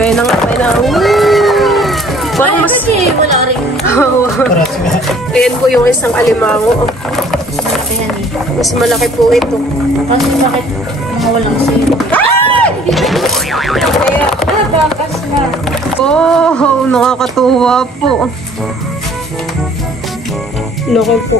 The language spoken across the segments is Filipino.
May nang. Parang mas... wala rin. Ayan po yung isang alimango. Mas malaki po ito. Kasi bakit mga walang sino? Kaya, bakas na. oh, nakakatuwa po. Laki po.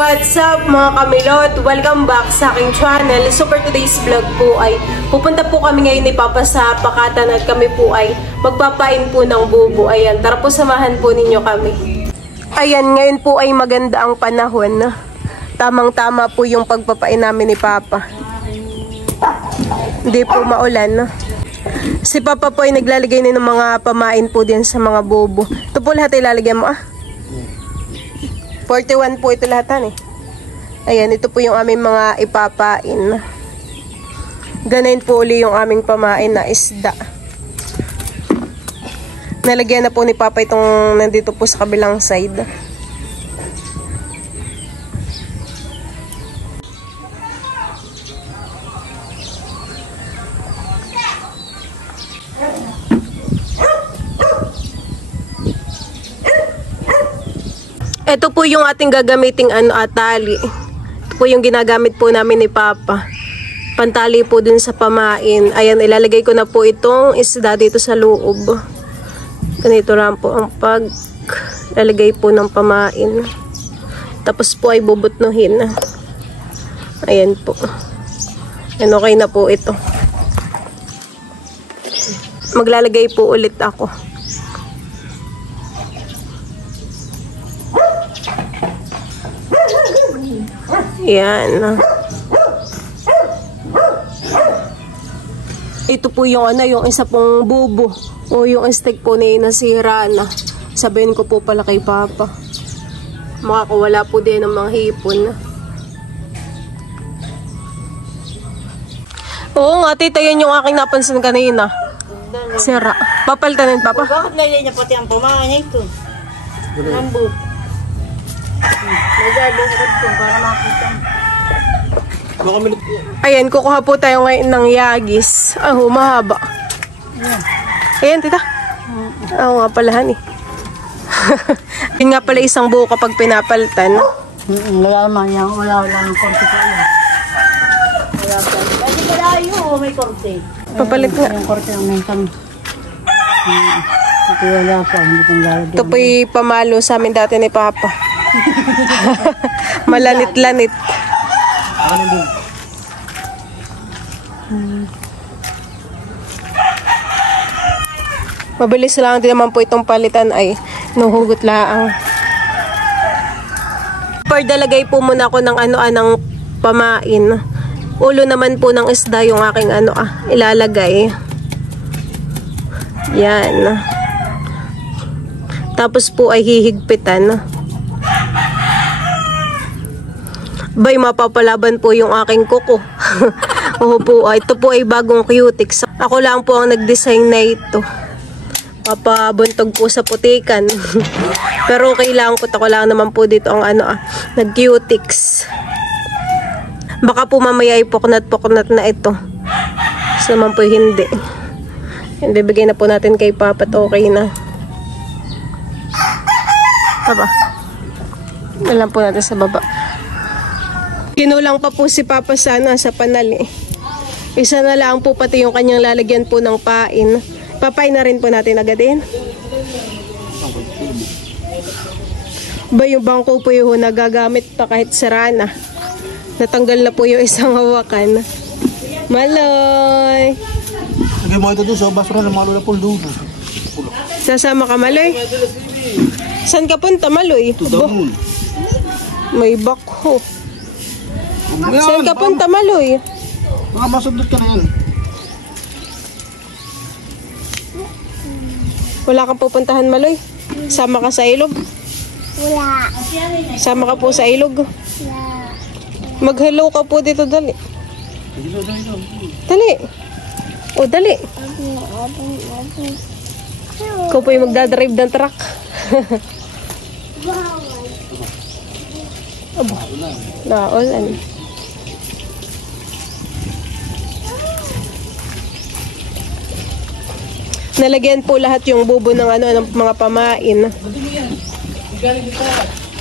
What's up mga kamilot? Welcome back sa aking channel. So for today's vlog po ay pupunta po kami ngayon ni Papa sa Pakatan at kami po ay magpapain po ng bubo. Ayan, tara po samahan po ninyo kami. Ayan, ngayon po ay maganda ang panahon. Tamang-tama po yung pagpapain namin ni Papa. Hindi po maulan. Si Papa po ay naglalagay na ng mga pamain po din sa mga bubo. Ito po lahat ilalagay mo 41 po ito lahatan Ayan, ito po yung aming mga ipapain. Ganayin po uli yung aming pamain na isda. Nalagyan na po ni Papa itong nandito po sa kabilang side. Ito po yung ating gagamiting tali. Ito po yung ginagamit po namin ni Papa. Pantali po dun sa pamain. Ayan, ilalagay ko na po itong isda dito sa loob. Ganito lang po ang paglalagay po ng pamain. Tapos po ay bubutnuhin. Ayan po. Ayan, okay na po ito. Maglalagay po ulit ako. Yan. Ito po yung yung isa pong bubo o yung stick po na nasira na. Sabihin ko po pala kay Papa. Makakawala po din ng mga hipon. Oo nga, tita, yan yung aking napansin kanina. Sira. Papaltanin, Papa. Bakit lagay niya pati ang pamain niya ito? Lambot. Naglalungkot ko para makita. Ayan, kukuha po tayo ngayon ng yagis. Mahaba. Ayan, tita. Oo nga pala, honey. Yun nga pala isang buo kapag pinapalitan. Wala naman yan. Wala ang korte pa yan. Wala pa. Kasi malayo, may korte. Papalit nga. Yung korte ang minsan. Ito wala pa. Hindi pang lalagyan. Ito po'y pamalo sa amin dati ni Papa. Malanit-lanit. Mabilis lang din naman po itong palitan ay nuhugot lang. Pardalagay po muna ako ng ng pamain. Ulo naman po ng isda yung aking ilalagay. Yan. Tapos po ay hihigpitan. Bay, mapapalaban po yung aking kuko. Oo po, ito po ay bagong cutics. Ako lang po ang nag-design na ito. Papabuntog po sa putikan. Pero okay lang po, ako lang naman po dito ang nag-cutics. Baka po mamaya ay poknat na ito. So naman po hindi. Yan, bibigay na po natin kay Papa at okay na. Papa. Dalan po natin sa baba. Kinulang pa po si Papa sana sa panali. Isa na lang po pati yung kanyang lalagyan po ng pain. Papay na rin po natin agad din. Ba yung bangko po yung nagagamit pa kahit sira na. Natanggal na po yung isang hawakan. Maloy! Lagay mo ito doon sa basura ng mga lola pool doon. Sasama ka, Maloy? Saan ka punta, Maloy? To the moon. May bakho. Saan ka punta, Maloy? Baka masundot ka na yan. Wala kang pupuntahan, Maloy? Sama ka sa ilog? Wala. Sama ka po sa ilog? Wala. Mag-hello ka po dito, dali. Dali. O, dali. Ikaw po yung magdadrive ng truck. Aba, naulan. Nalagyan po lahat yung bubo ng ng mga pamain.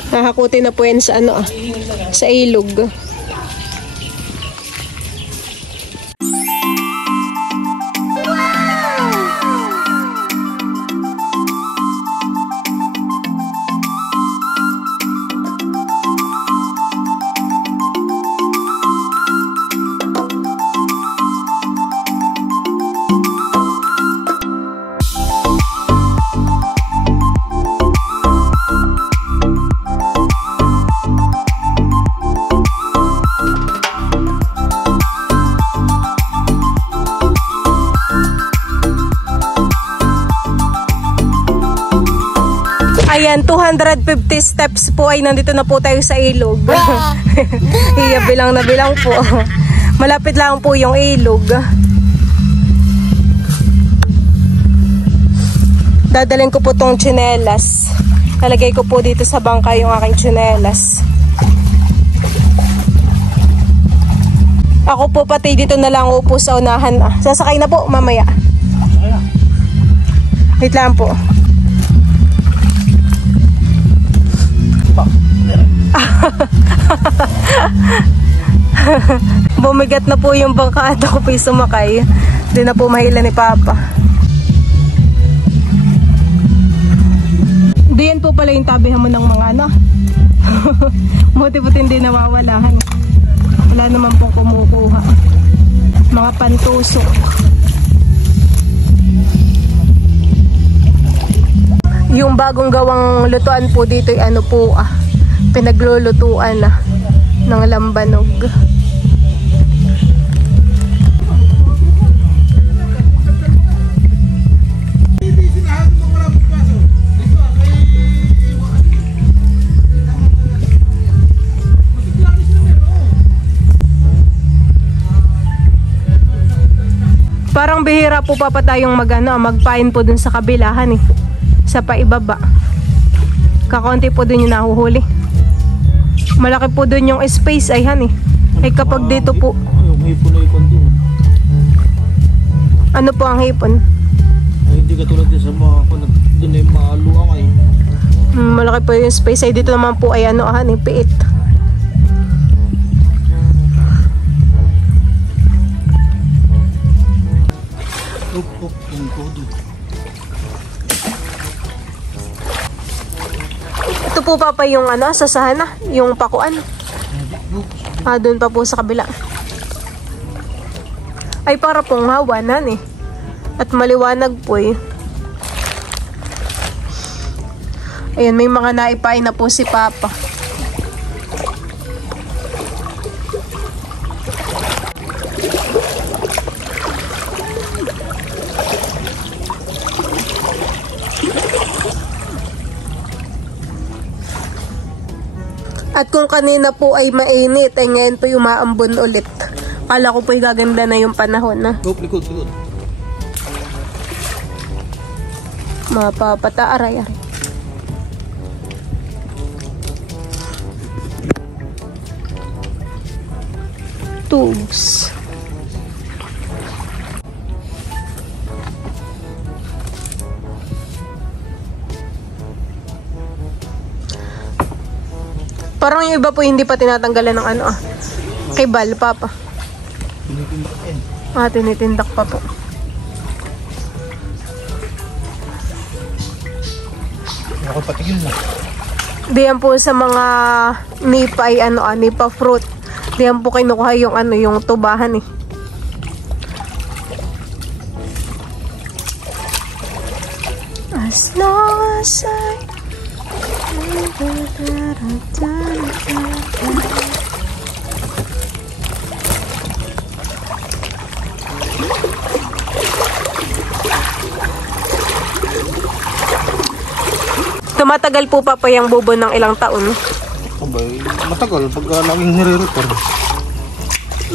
Hahakutin na po yan sa sa ilog. Ayan, 250 steps po ay nandito na po tayo sa ilog. Iya, bilang na bilang po. Malapit lang po yung ilog. Dadalhin ko po tong tsinelas. Nalagay ko po dito sa bangka yung aking tsinelas. Ako po pati dito na lang upo sa unahan. Sasakay na po mamaya. Wait lang po. Bumigat na po yung bangka at ako po sumakay. Hindi na po mahila ni Papa. Diyan po pala yung tabihan mo ng mga Buti-buti hindi nawawalahan. Wala naman pong kumukuha. Mga pantusok. Yung bagong gawang lutuan po dito ay pinaglulutuan ng lambanog. Parang bihira po pa tayong magpain po dun sa kabilahan sa paibaba. Kakonti po dun yung nahuhuli. Malaki po dun yung space ay kapag dito po. Yung hipon na ikon doon. Ano po ang hipon? Ay, hindi katulad din sa mga doon ay maaluang ay. Malaki po yung space ay dito naman po ay piit. Yung kodo. Ito po Papa yung sasahan yung pakuan. Doon pa po sa kabila. Ay para pong hawanan At maliwanag po Ayan, may mga naipain na po si Papa. At kung kanina po ay mainit, ay ngayon po umaambon ulit. Kala ko po ay gaganda na yung panahon Likod. Mapapataaray. Tugs. Parang yung iba po hindi pa tinatanggalan ng kibal, Papa. Tinitindak pa po. Ako patigil na. Diyan po sa mga nipa ay nipa fruit. Diyan po kinukuha yung yung tubahan As long as I Tumatagal po Papa yung bubo ng ilang taon? Abay, matagal pag naging nire-record.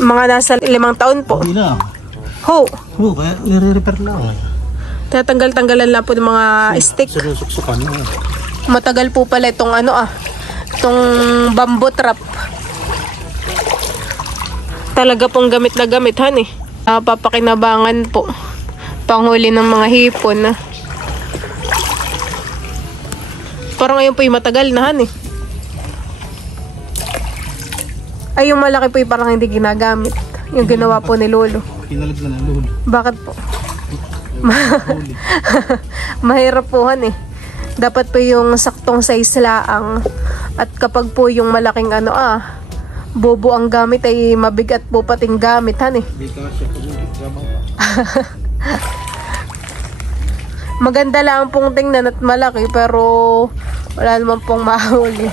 Mga nasa 5 taon po. Hindi na. Ho! Kaya nire-repair lang. Tatanggal-tanggalan lang po ng mga stick. Sinusuksukan mo. Matagal po pala itong itong bamboo trap. Talaga pong gamit na gamit, han eh. Papakinabangan po. Panghuli ng mga hipon. Parang ngayon po yung matagal na, han eh. Ay, yung malaki po yung parang hindi ginagamit. Yung ginawa po ni Lolo. Kinalag na ng lolo. Bakit po? Mahirap po, han eh. Dapat po yung saktong size laang. At kapag po yung malaking bobo ang gamit ay mabigat po pating gamit, han eh. Hindi ka siya pag-gamang pa. Maganda lang pong tingnan at malaki pero wala naman pong mahuli.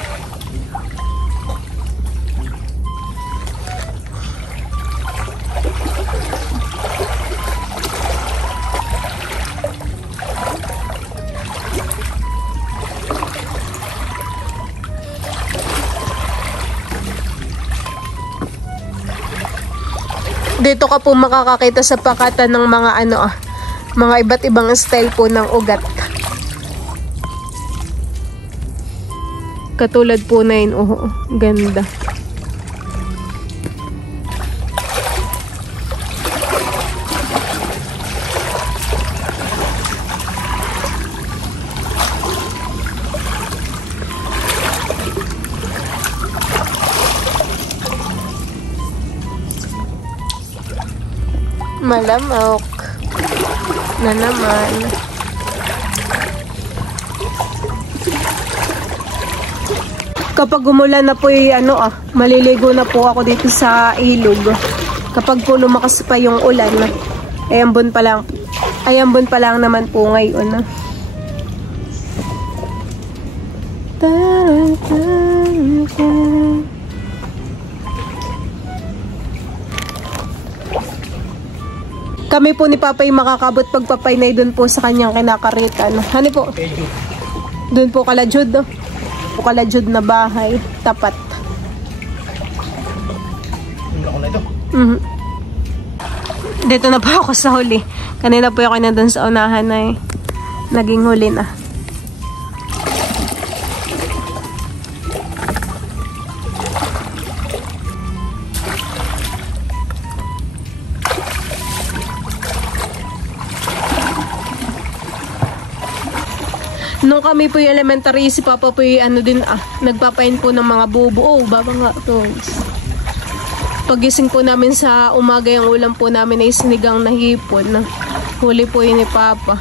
Dito ka po makakakita sa pakatan ng mga mga iba't ibang style po ng ugat. Katulad po na yun, ganda. Malamok na naman. Kapag umulan na po maliligo na po ako dito sa ilog. Kapag po lumakas pa yung ulan, ambon pa lang naman po ngayon. Kami po ni Papa yung makakabot pagpapainay doon po sa kanyang kinakaritan. Hani po? Doon po kala Jude. Kala Jude na bahay. Tapat. Dito na po ako sa huli. Kanina po ako na doon sa unahan na naging huli na. Nung kami po yung elementary, si Papa po yung nagpapain po ng mga bubo. Baba nga to. Pagising po namin sa umaga, yung ulam po namin ay sinigang na hipon. Huli po yun ni Papa.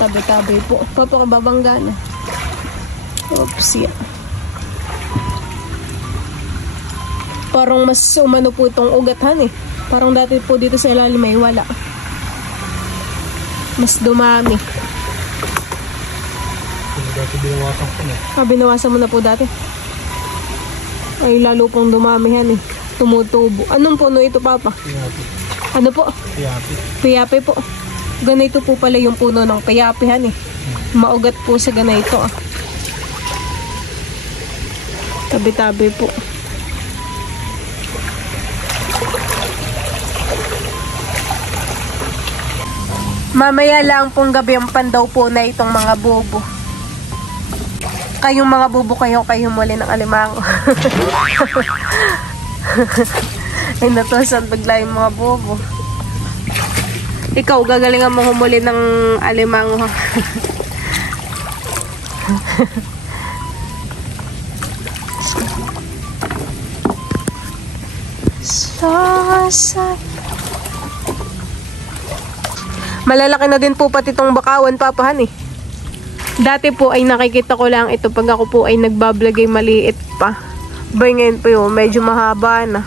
Tabi-tabi po. Papa, kababangga na. Oops, yeah. Parang mas umano po itong ugatan eh. Parang dati po dito sa ilalim may wala. Mas dumami. Dati binawasan ko na. Binawasan mo na po dati? Ay, lalo pong dumami yan eh. Tumutubo. Anong puno ito, Papa? Piyapi. Ano po? Piyapi. Piyapi po. Ganito po pala yung puno ng piyapihan eh. Maugat po sa ganito Tabi-tabi po. Mamaya lang pong gabi ang pandaw po na itong mga bobo. Kayong mga bobo kayo muli ng alimango. Ay natusan bigla yung mga bobo. Ikaw gagalingan mo humuli ng alimango. Malalaki na din po pati itong bakawan, Papahan eh. Dati po ay nakikita ko lang ito pag ako po ay nagbablog ay maliit pa. Bay ngayon po yun, medyo mahaba na.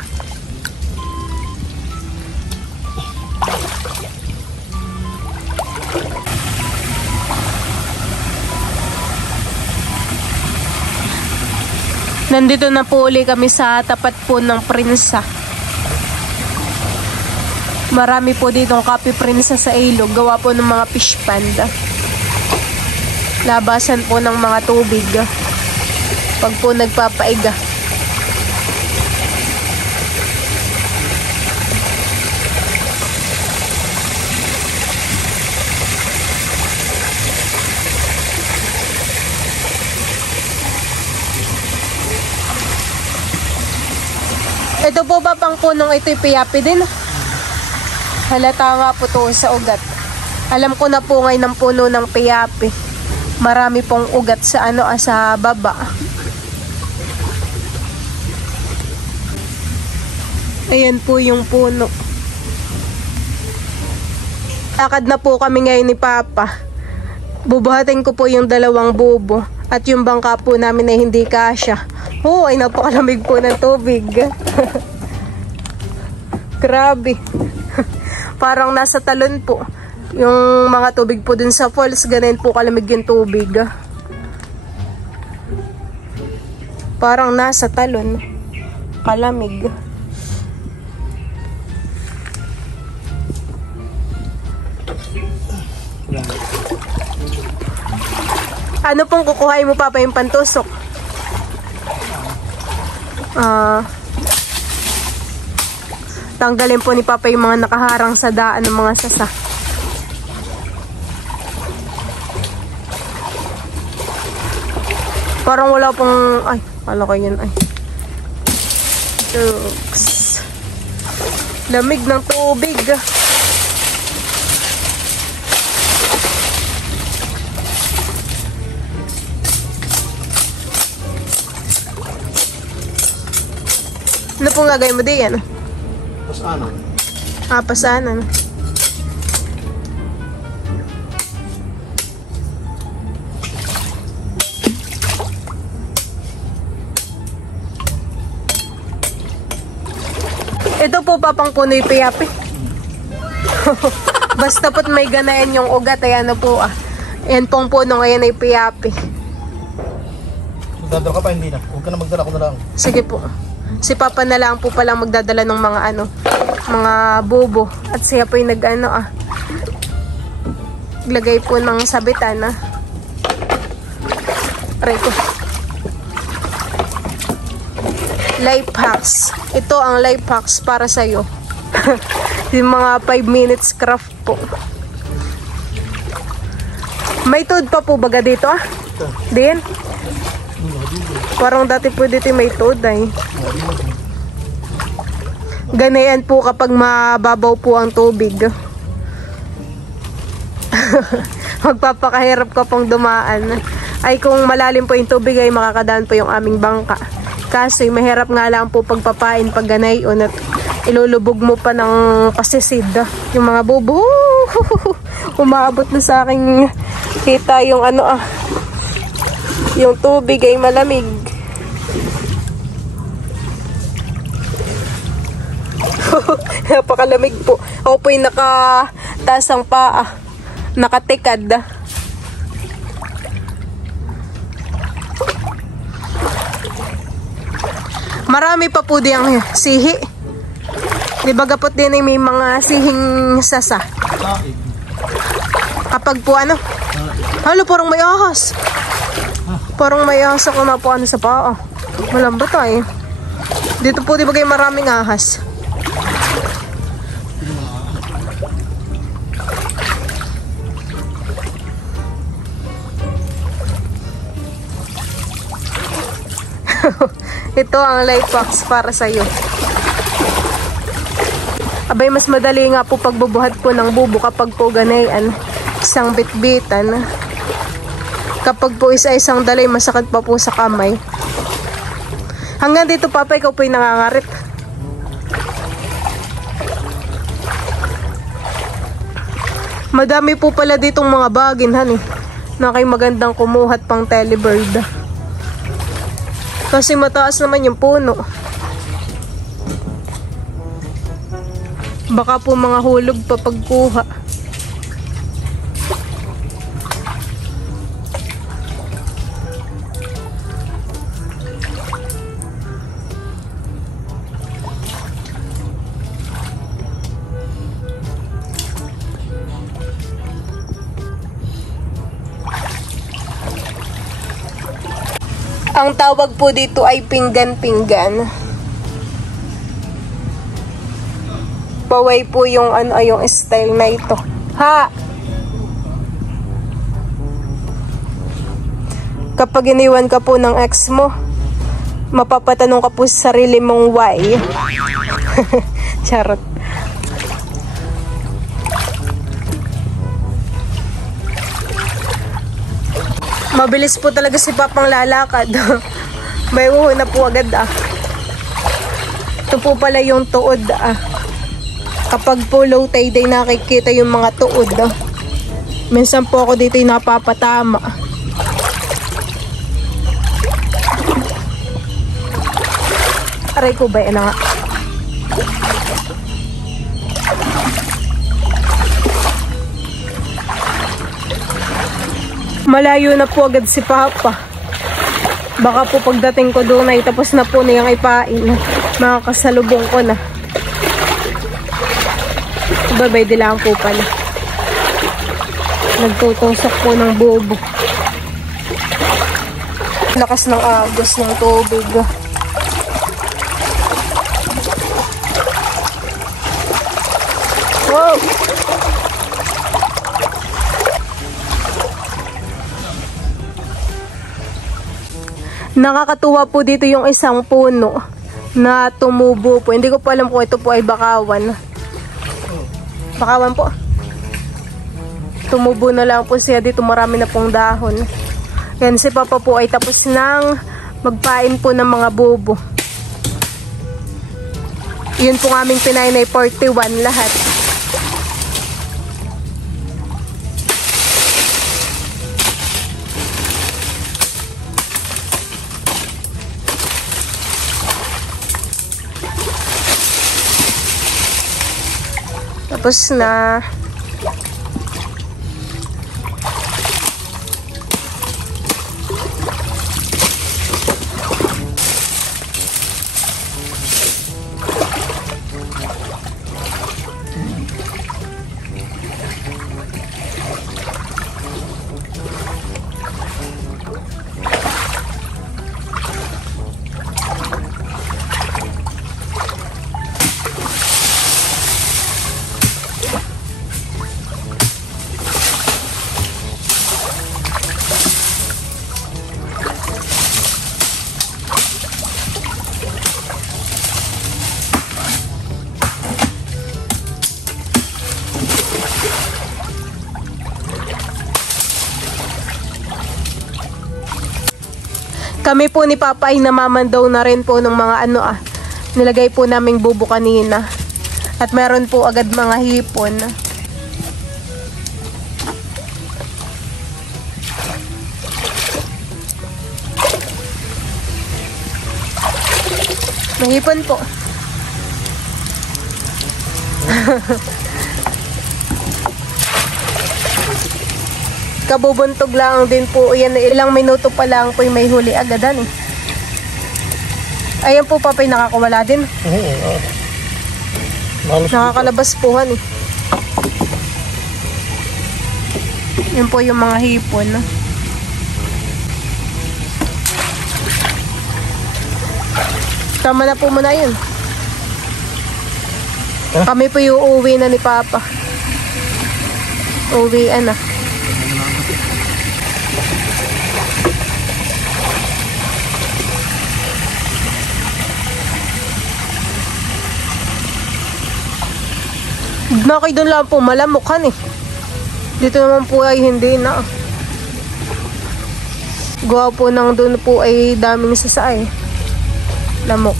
Nandito na po uli kami sa tapat po ng Prinsa. Marami po ditong Coffee Prinsa sa ilog. Gawa po ng mga fish panda. Labasan po ng mga tubig. Pag po nagpapaiga. Ito po ba pang punong ito'y piyapi din? Halata nga po to sa ugat. Alam ko na po ngayon ng puno ng piyapi. Marami pong ugat sa sa baba. Ayan po yung puno. Lakad na po kami ngayon ni Papa. Bubuhatin ko po yung 2 bubo. At yung bangka po namin ay hindi kasya. Oh, ay napakalamig po ng tubig. Grabe. Parang nasa talon po. Yung mga tubig po dun sa falls, ganun po kalamig yung tubig. Parang nasa talon. Kalamig. Ano pong kukuhain mo, Papa, yung pantusok? Tanggalin po ni Papa yung mga nakaharang sa daan ng mga sasa. Parang wala pong... Ay, kala ko yun. Ay. Oops. Lamig ng tubig. Ano pong gagawin mo diyan? Pasanan. Pasanan. Ito po papang punoy piyapi. Basta po't may ganayan yung ugat, ay ano po Yan pong puno ngayon ay piyapi. Magdadala ka pa, hindi na. Huwag ka na magdala ko na lang. Sige po. Si Papa na lang po palang magdadala ng mga mga bubo. At siya po yung lagay po ng sabitan Aray ko. Life hacks. Ito ang life hacks para sa'yo. Yung mga 5 minutes craft po. May toad pa po baga dito Din? Parang dati po dito may toad Ganayan po kapag mababaw po ang tubig. Magpapakahirap ka pong dumaan. Ay kung malalim po yung tubig ay makakadaan po yung aming bangka. Kaso mahirap nga lang po pagpapain pag ganayon at ilulubog mo pa ng pasisid. Yung mga bubo. Umaabot na sa aking kita yung yung tubig ay malamig. Napakalamig po. Ako po yung nakataas ang paa. Nakatikad. Marami pa po diyang sihi. Di ba gapot din ay may mga sihing sasa? Kapag po halo parang may ahas. Parang may ahas ako na po sa paa. Malambot Dito po di ba kayo maraming ahas? Ito ang life box para sa'yo. Abay, mas madali nga po pagbubuhat po ng bubo kapag po ganayan. Isang bitbitan. Kapag po isa-isang dalay, masakit pa po sa kamay. Hanggang dito, Papa, ikaw po yung nangangarit. Madami po pala ditong mga bagin, na kay magandang kumuhat pang telebird. Kasi mataas naman yung puno. Baka po mga hulog pa pagkuha. Ang tawag po dito ay pinggan-pinggan. Paway po yung yung style na ito. Ha? Kapag iniwan ka po ng ex mo, mapapatanong ka po sa sarili mong why. Charot. Mabilis po talaga si Papang lalakad. May uho na po agad Ito po pala yung tuod Kapag po low tide ay nakikita yung mga tuod Minsan po ako dito yung napapatama. Aray ko ba yan nga? Malayo na po agad si Papa. Baka po pagdating ko doon ay tapos na po niyang ipain. Makakasalubong ko na. Babay di lang po pala. Nagtutusok po ng bobo. Lakas ng agos ng tubig. Wow! Nakakatuwa po dito yung isang puno na tumubo po. Hindi ko po alam kung ito po ay bakawan. Bakawan po. Tumubo na lang po siya dito. Marami na pong dahon. Yan si Papa po ay tapos nang magpain po ng mga bubo. Yun po aming pinain ay 41 lahat. Tapos na. Kami po ni Papa ay namamandaw na rin po ng mga nilagay po naming bubo kanina. At meron po agad mga hipon. May hipon po. Kabubuntog lang din po. Yan, ilang minuto pa lang po may huli agadan Ayan po Papay, nakakawala din. Nakakalabas pohan Yan po yung mga hipon. Tama na po muna yun. Kami po yung uuwi na ni Papa. Uwian na. Nakay doon lang po malamukhan Dito naman po ay hindi na. Gawa po nang doon po ay daming sasay. Lamok.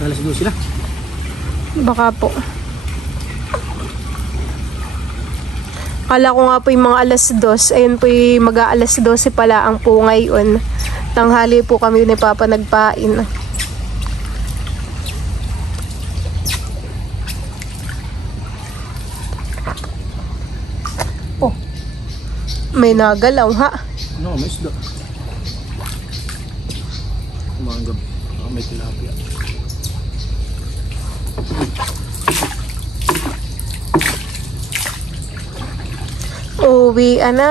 Alas 2 sila. Baka po. Kala ko nga po yung mga alas 2. Ayun po yung mag-aalas 12 pala ang po ngayon. Tanghali po kami ni Papa nagpain. Oh. May nagalaw No, may isda. Umanggap. May tilapia. Uwi na.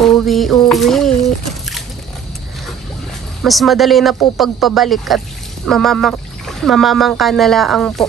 Uwi. Mas madali na po pagpabalik at mamamangka na laang po.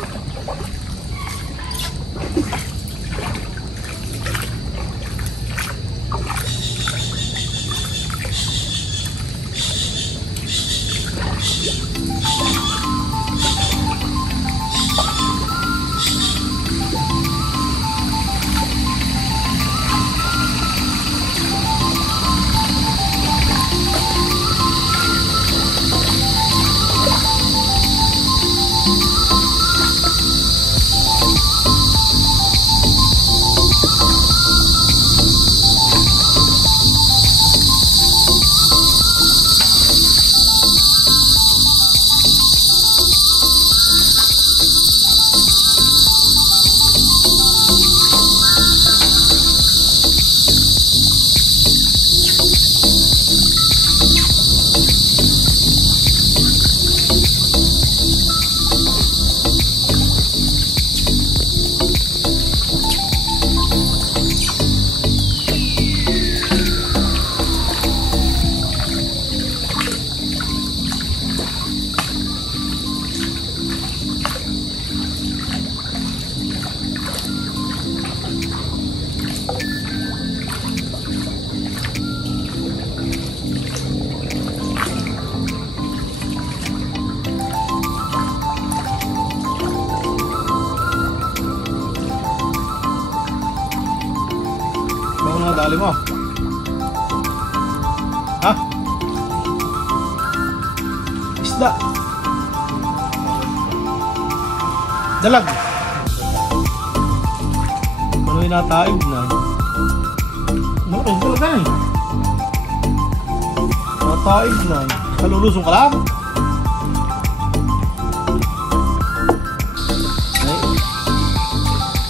Dali mo. Ha? Isda. Dalag. Ano yung nataib na? Malaking dalag na eh. Nataib na eh. Kalulusong ka lang. Ay.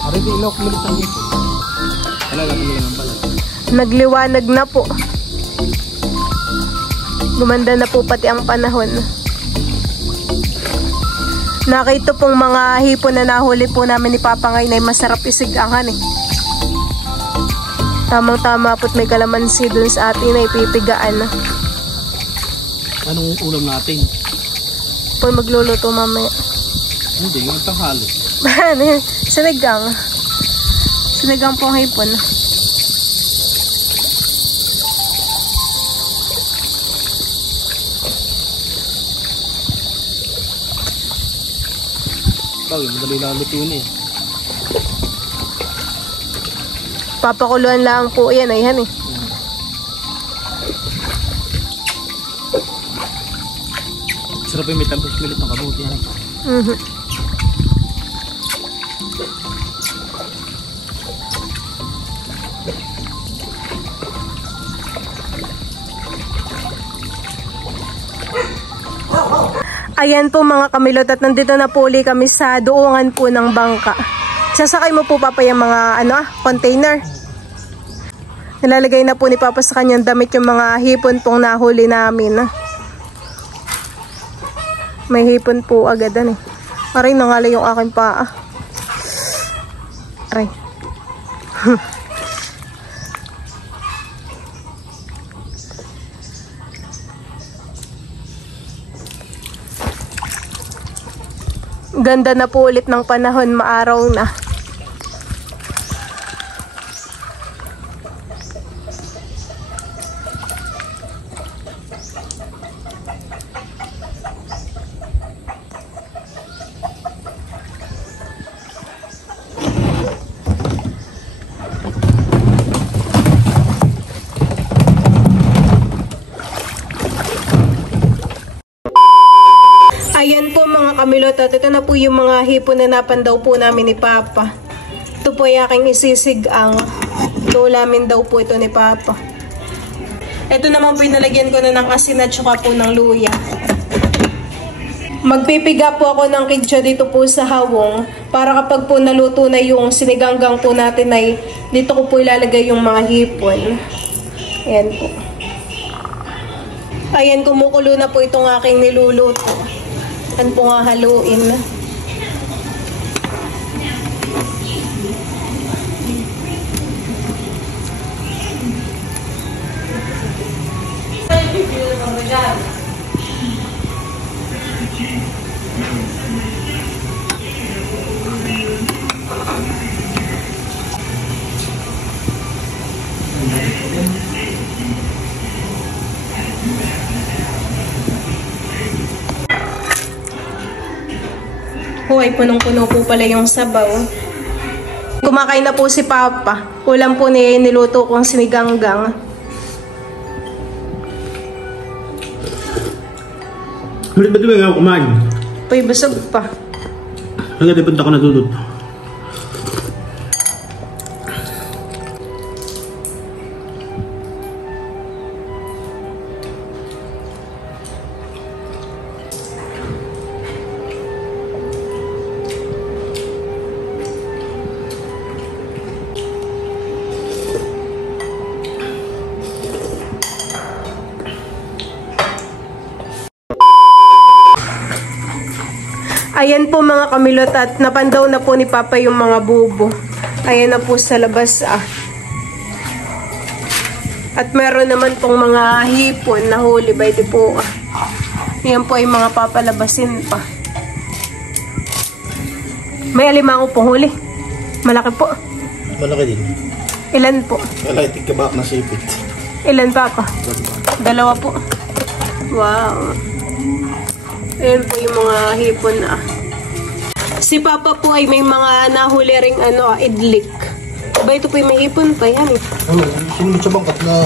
Arito ilok milit ang dito. Wala lang ang balat. Nagliwanag na po. Gumanda na po pati ang panahon. Nakita pong mga hipon na nahuli po namin ni Papa ngayon ay masarap isigangan eh. Tamang-tama po't may kalamansi dun sa atin ay pipigaan na. Anong ulam natin? Po magluluto mamaya. Hindi, yung tanghali. Sinigang. Sinigang po ang hipon. Madali lang lutuin eh. Papakuluan lang po yan, ayan eh. Sarap yung may tampos milit ng kabuti yan. Ayan po mga kamilot at nandito na po ulit kami sa doongan po ng bangka. Sasakay mo po Papa yung mga container. Nilalagay na po ni Papa sa kanyang damit yung mga hipon pong nahuli namin. May hipon po agadan eh. Aray, nangala yung aking paa. Aray. Ganda na po ulit ng panahon, maaraw na. Ayan po mga kamilot at ito na po yung mga hipon na napandaw po namin ni Papa. Ito po ay aking isisigang. Ulamin daw po ito ni Papa. Ito naman po inalagyan ko na ng asin at saka po ng luya. Magpipiga po ako ng kitsa dito po sa hawong para kapag po naluto na yung siniganggang po natin ay dito ko po ilalagay yung mga hipon. Ayan po. Ayan, kumukulo na po itong aking niluluto. Ayan po nga haluin. Ay punong-puno po pala yung sabaw. Kumakain na po si Papa. Ulam po niluto kong siniganggang. Ulit ba ito ba kumain? Pa'y busog pa. Hanggang di punta ko natutod. Ayan po mga kamilot at napandaw na po ni Papa yung mga bubo. Ayan na po sa labas At meron naman pong mga hipon na huli by the po Ayan po ay mga papalabasin pa. May alimango pong huli. Malaki po. Malaki din. Ilan po? Malaki tigkabak na sipit. Ilan Papa? 2 po. Wow. Ayan po yung mga hipon Si Papa po ay may mga nahuli ring idlik. Ba ito po yung may hipon pa yan Oo, sinunod sa bangkat na.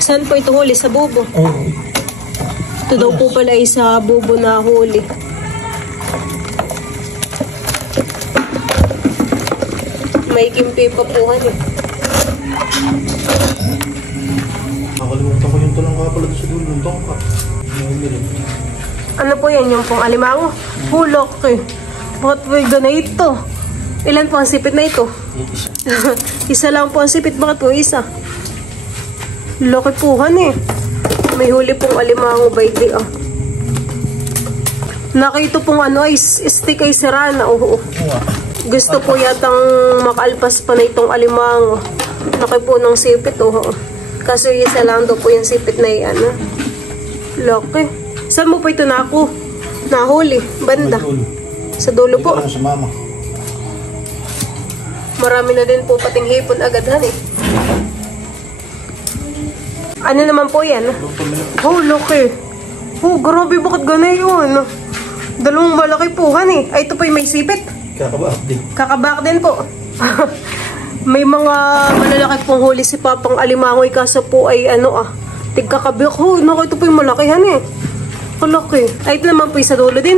Saan po ito huli? Sa bubo? Oo. Ito daw po pala ay sa bubo na huli. May kimpi pa po Nakalimutan ko yung talang kapala sa dulo ng tongka. Ano po yan? Yung pong alimango? Hulok Bakit po yung ganito? Ilan po ang sipit na ito? Isa lang po ang sipit. Bakit po isa? Laki po May huli pong alimango by day Nakito pong stick ay sira na. Gusto po yatang makaalpas pa na itong alimango. Laki po ng sipit Kaso isa lang daw po yung sipit na yan Laki. Saan mo po ito nahuli? Banda? Sa dulo po. Sa mama. Marami na din po pating hipon agad Ano naman po yan? Laki. Grabe, bakit ganay yun? 2 malaki po Ay, ito po yung may sipit. Kakabak din po. May mga malalaki pong huli si Papang alimangoy kaso po ay tigkakabik. Ito po yung malaki Malaki. Ay, ito naman po yung sa dulo din.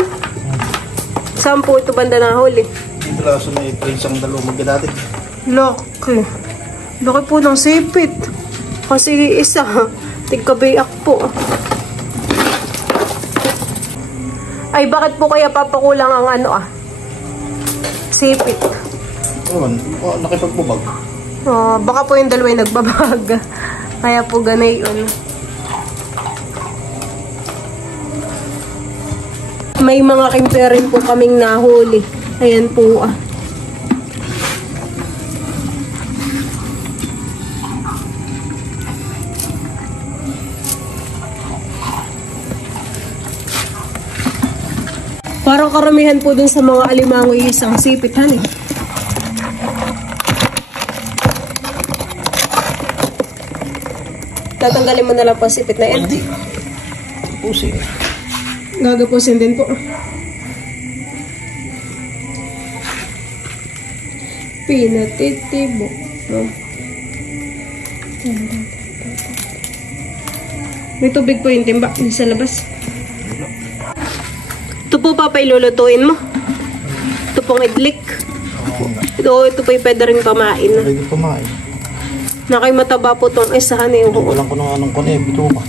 Saan po ito banda na huli? Dito lang sa may prinsang dalumag ka dati. Laki. Laki po ng sipit. Kasi isa, tigkabiak po. Ay, bakit po kaya papakulang ang sipit? Nakipagbubag. Baka po yung 2 nagbabag. Kaya po ganayon. May mga kimpe rin po kaming nahuli. Ayan po Parang karamihan po dun sa mga alimango isang sipit Tatanggalin mo na lang po sipit na yan. Hindi. Pusing. Gagapusin din po. Pinatitibo. May tubig po yung timba sa labas. Ito po Papa ilulutuin mo. Ito pong idlik. Ito po yung pwede rin pamain. Pwede pamain. Nakay mataba po itong isahan Walang ko ng anong bito ka.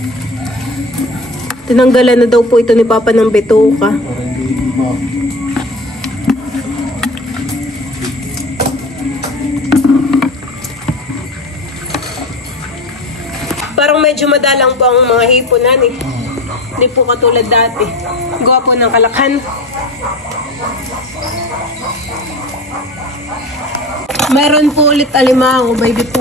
Tinanggalan na daw po ito ni Papa ng bituka. Parang medyo madalang po ang mga hiponan Hindi po katulad dati. Gawa po ng kalakhan. Meron po ulit alimango by the po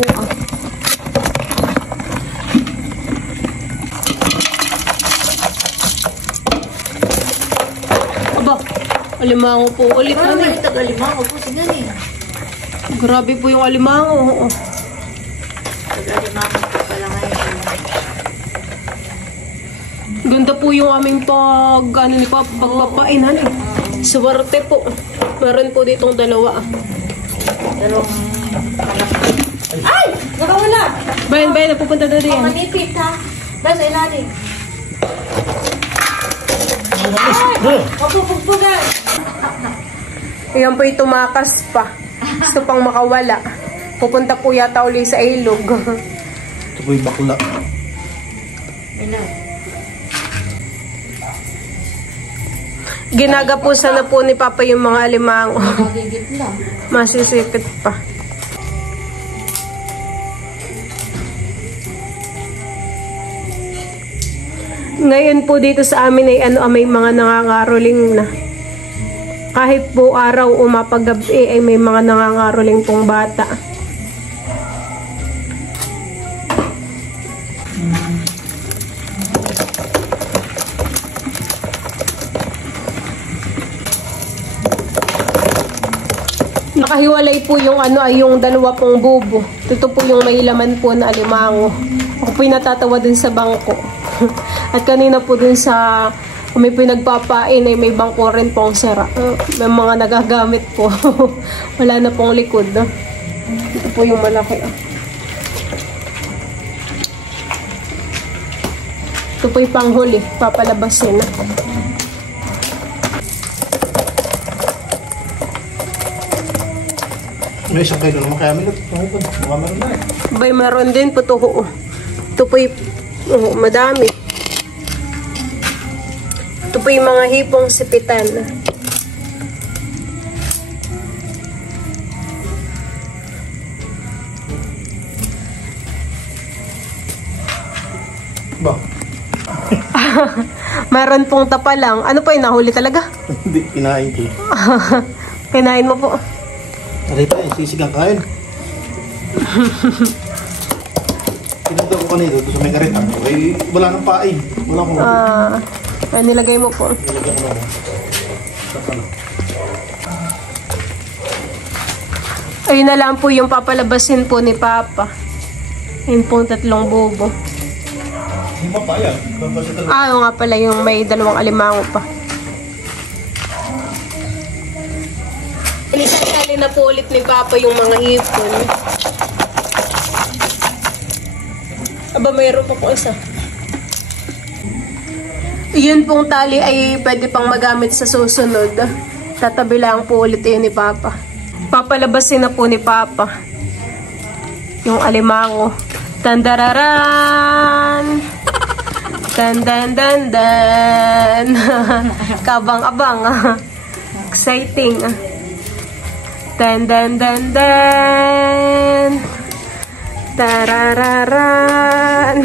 Alimango po ulit. Parang Ano? may taga-lima ko po siya eh. Grabe po yung alimango. Taga-lima ko po pala ngayon. Ganda po yung aming ano ni Papa, pagpapain. Ano? Swerte po. Meron po ditong dalawa. Dalawang anak. Ay! Nakawala! Bayan, napupunta na rin. Manipit ha. Basta ilalim. Ay! Mapupugpugan! Ayan po yung tumakas pa. Gusto pang makawala. Pupunta po yata uli sa ilog. Ito po yung bakla. Ilan? Ginagapusan na po ni Papa yung mga alimango. Magigit lang. Masisipit pa. Ngayon po dito sa amin ay may mga nangangaroling na. Kahit po araw o mapagabi ay may mga nangangaroling pong bata. Nakahiwalay po yung yung dalawa pong bubo. Ito po yung may laman po na alimango. Ako po yung natatawa dun sa bangko. At kanina po dun sa may pinagpapain ay may bangko rin pong sira. May mga nagagamit po. Wala na pong likod. Ito po yung malaki. Ito po yung panghuli. Papalabasin. May isang kayo naman kaya minut. Mukha meron na eh. Bay, meron din po ito. Ito po yung madami. Ito po yung mga hipong sipitan. Ba? Meron pong tapa lang. Ano po yung nahuli talaga? Hindi, kinain ko. Kinain mo po. Aray pa eh, sisigang kain. Pinagdaw ko kanito doon sa may karita. Ay, wala nang pain. Wala akong Ay, nilagay mo po. nilagyan ko naman. Ayun na lang po yung papalabasin po ni Papa. Yun pong 3 bobo. Hindi pa yan. Oo nga pala yung may 2 alimango pa. Ilisali na po ulit ni Papa yung mga hipon. Aba, mayroon pa po isa. Yun pong tali ay pwede pang magamit sa susunod. Tatabi lang po ulit yun ni Papa. Papalabasin na po ni Papa yung alimango. Tandararan! Dandan-dandan! Kabang-abang. Exciting. Dandan-dandan! Tarararan!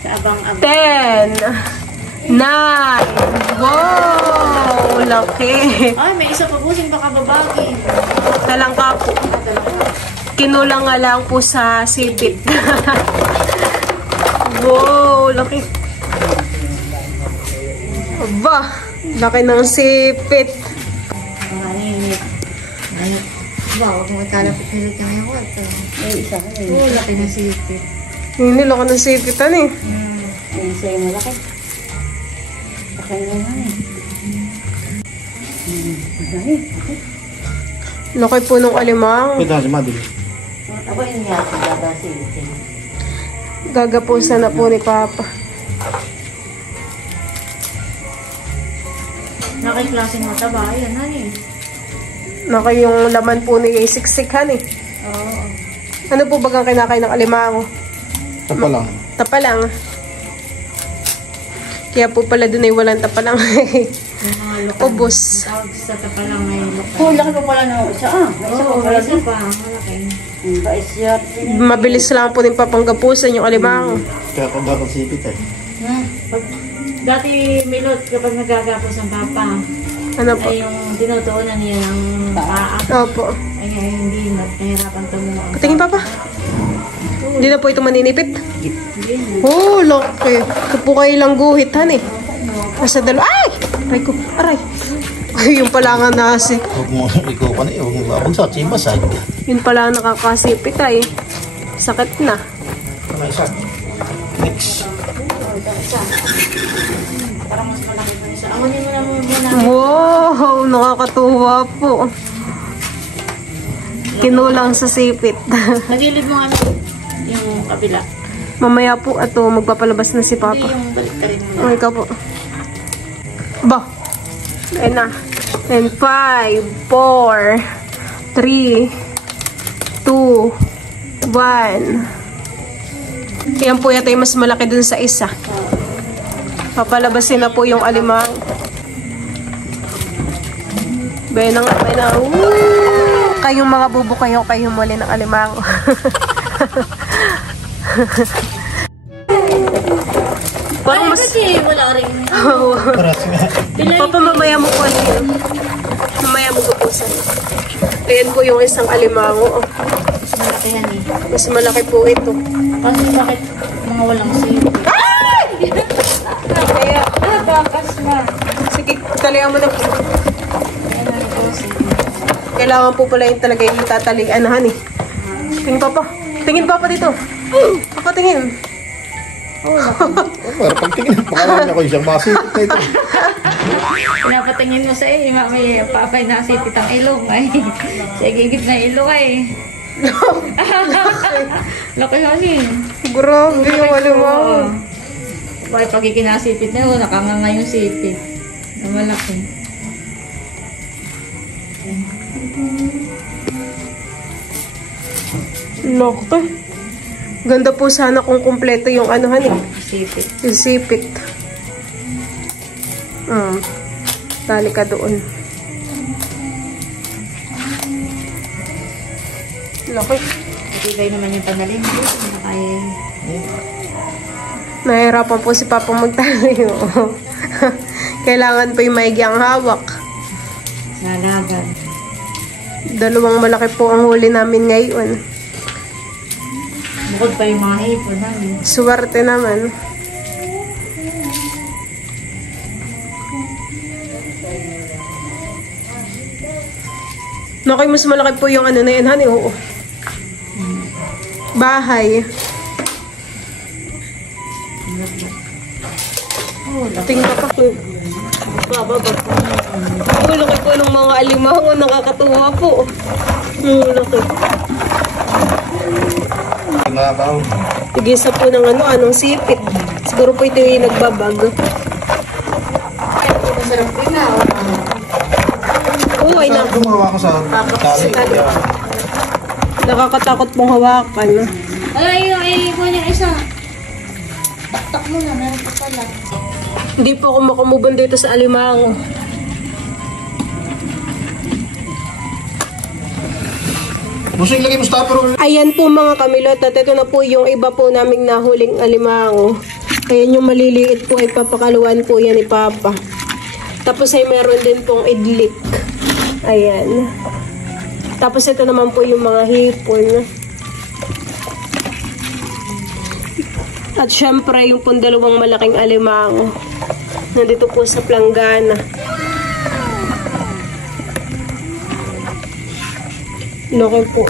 Sa abang-abang. 10! 9! Wow! Laki! Ay, may isa pa po sing baka babagi. Talangka po. Kinulang nga lang po sa sipit. Wow! Laki! Aba! Laki ng sipit. Mainit. Ayun. Ba, huwag mo ikalapit-hilit ka na yung water. Ay, isa ka na. Oo, laki ng sipit. Hindi, laki ng sipitan eh. Ay, isa yung malaki. Laki na naman eh. Laki po ng alimang. Pwede si Madil. Ako yung yata gagasitin. Gagapusan na po ni Papa. Nakiklaseng mataba. Ayan, honey. Laki yung laman po niya yung siksikan eh. Oo. Ano po bagang kinakain ng alimango? Tapa lang. Tapa lang. Kaya po pala dun ay walang tapa lang. Yung mga lokal. Ubus. Tawag sa tapa lang may lokal. Oh, laki pa pala ng isa. May isa pa Oo, pala isa din. pa. Malaki. Baisyat. Mabilis lang po din papanggapusan yung alimango. Kaya pag sipit eh. Pag, dati milot kapag nagagapos ang papa, Ano po? ay yung tinutuunan niya ng paa. Opo. Ay ngayon hindi na. Nahirapan tumuha. Patingin Papa. Hindi na po ito maninipit. Hindi na. Oh, laki. Ito po kayo lang guhit, han eh. Nasa dalawa. Ay! Aray ko. Aray. Yung pala nga nasi. Huwag mo ikaw pa na huwag mo babagsak. Simbasag. Yun pala ang nakakasipit ay. Sakit na. Ano isa? Next. Angunin mo na muna. Wow, nakakatuwa po. Kinulang sa sipit. Magilid mo ano yung kabila. Mamaya po ato magpapalabas na si Hindi Papa. yung balik ka rin mo. Ay, ikaw po. Ba. Ayan na. And 5, 4, 3, 2, 1. Yan po yata yung mas malaki dun sa isa. Papalabasin na po yung alimang. Bay na nga, bay na. Kayong mga bubo kayo muli ng alimang. Parang mas... Kasi wala rin. Paras nga. Papa, mamaya mo po yan. Mamaya mo gupusan. Ayan po yung isang alimango. Mas malaki yan eh. Mas malaki po ito. Kasi bakit mga walang save? Kaya, Bakas na. sige, talihan mo na po. Ayan na ito save. Kailangan po pala yung talaga yung tatalian, honey. Tingin, Papa. Tingin, Papa, dito. Papa, tingin. Para pagtingin. Pangalan niya ko isang masipit na ito. Pinapatingin mo sa iyo, may papay na sipit ang ilong ay. Sa gigit na ilong ay. Laki yan eh. Grabe yung alimango. Bakit pag ikinasipit na yun, nakanganga yung sipit. Na malaki. Loko. Ganda po sana kung kumpleto yung ano, honey. Sipit. Yung sipit. Tali ka doon. Laki. Ibigay naman yung panalim. Nakaya. Nahihirapan po si Papa magtayo. Kailangan po yung maigi ang hawak. Nalagan. Dalawang malaki po ang huli namin ngayon. Bukod pa yung mga hipon namin. Suwerte naman. Nakoy, mas malaki po yung ano na yan, honey. Oo. Bahay. Tingnan ka po. Bababa. Oh, laki po ng mga alimango. Nakakatuwa po. Laki. Nabaw. Tigisa po ng ano, anong sipit. Siguro po ito yung nagbabag. Masarap din na. Oo, ay Saan gumawa ko sa tali? nakakatakot pong hawakan. Ay, mo niya isa. Taktak mo na, meron pa pala. Hindi po ako makumubon dito sa alimango. Gusto yung lagay mo sa tupper. Ayan po mga kamilot at ito na po yung iba po naming nahuling alimango. Ayan yung maliliit po ay papakaluan po yan ni Papa. Tapos ay meron din pong idlik. Ayan. Tapos ito naman po yung mga hipon. At syempre yung pong dalawang malaking alimango. Nandito po sa planggana. Loko po.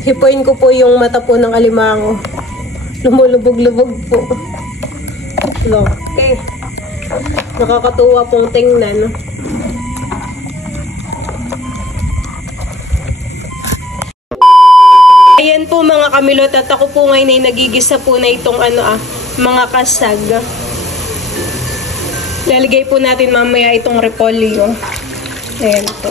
Hipuin ko po yung mata po ng alimango. Lumulubog-lubog po. Okay. Nakakatuwa pong tingnan. Ayan po mga kamilot at ako po ngayon ay nagigisa po na itong mga kasag. Lalagay po natin mamaya itong repolyo. Ayan po.